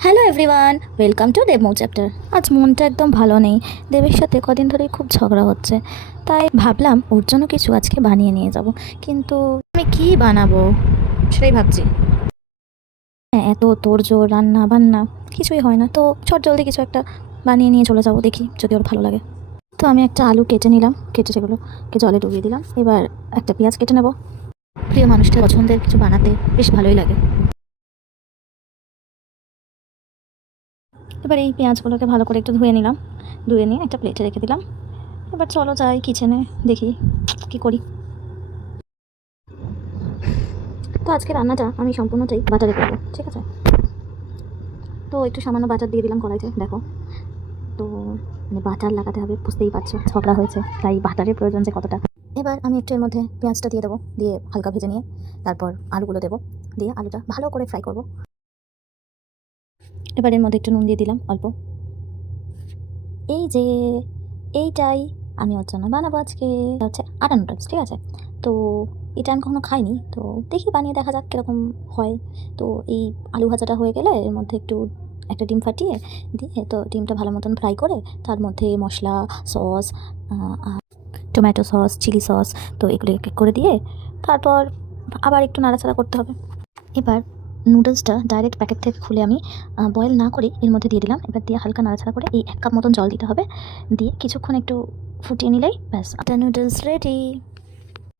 Hello everyone welcome to Debmou chapter আজ মনটা একদম ভালো নেই। দেবের সাথে কদিন ধরেই খুব ঝগড়া হচ্ছে। তাই ভাবলাম ওর জন্য কিছু আজকে বানিয়ে নিয়ে যাব। কিন্তু আমি কি বানাবো? সেটাই ভাবছি। হ্যাঁ এত তোর জোর, রান্না বান্না, কিছুই হয় না। তো চট জলদি কিছু একটা বানিয়ে নিয়ে চলে যাব দেখি, যদি ওর ভালো লাগে। তো আমি একটা আলু কেটে নিলাম, কেটে সেগুলোকে জলে ডুবিয়ে দিলাম। এবার একটা পেঁয়াজ কেটে নেব। প্রিয় মানুষটার পছন্দের কিছু বানাতে বেশ ভালোই লাগে। এবার এই পেঁয়াজগুলোকে ভালো করে একটু ধুয়ে নিলাম। ধুয়ে নিয়ে একটা প্লেটে রেখে দিলাম। এবার চলো যাই কিচেনে দেখি কি করি। তো আজকে রান্নাটা আমি সম্পূর্ণটাই বাটারে করব, ঠিক আছে? তো একটু সামান্য বাটার দিয়ে দিলাম কড়াইতে, দেখো। তো মানে বাটার লাগাতে হবে, বুঝতেই পারছ, ঝগড়া হয়েছে, তাই বাটারের প্রয়োজন যে কতটা। এবার আমি একটু এর মধ্যে পেঁয়াজটা দিয়ে দেবো, দিয়ে হালকা ভেজে নিয়ে, তারপর আলুগুলো দেবো, দিয়ে আলুটা ভালো করে ফ্রাই করব। এবার এর মধ্যে একটু নুন দিয়ে দিলাম, অল্প। এই যে, এইটাই আমি ওর জন্য বানাবো আজকে। হচ্ছে আটা নুডলস ঠিক আছে? তো এটা আমি কখনো খাইনি, তো দেখি বানিয়ে দেখা যাক কীরকম হয়। তো এই আলু ভাজাটা হয়ে গেলে এর মধ্যে একটু, একটা ডিম ফাটিয়ে দিয়ে তো ডিমটা ভালো মতন ফ্রাই করে তার মধ্যে মশলা, sauce tomato sauce, chilli sauce, তো এগুলো এক করে দিয়ে তারপর আবার একটু নাড়াচাড়া করতে হবে। এবার নুডলসটা ডাইরেক্ট প্যাকেট থেকে খুলে আমি বয়েল না করে এর মধ্যে দিয়ে দিলাম। এবার দিয়ে হালকা নাড়াচাড়া করে এই এক কাপ মতন জল দিতে হবে। দিয়ে কিছুক্ষণ একটু ফুটিয়ে নিলেই ব্যাস। আটা নুডলস রেডি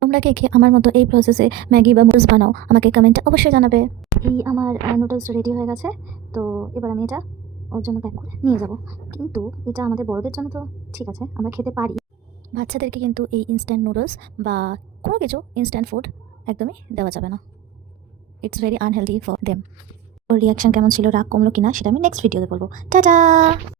তোমরা কে কে আমার মতো এই প্রসেসে ম্যাগি বা নুডলস বানাও আমাকে কমেন্টে অবশ্যই জানাবে। এই আমার নুডলস রেডি হয়ে গেছে। তো এবার আমি এটা ওর জন্য প্যাক করে নিয়ে যাব। কিন্তু এটা আমাদের বড়দের জন্য তো ঠিক আছে আমরা খেতে পারি। বাচ্চাদেরকে কিন্তু এই ইনস্ট্যান্ট নুডলস বা কোনো কিছু ইনস্ট্যান্ট ফুড একদমই দেওয়া যাবে না। It's very unhealthy for them or reaction কেমন ছিল? রাগ কমলো কিনা? সেটা আমি নেক্সট ভিডিওতে বলব। টাটা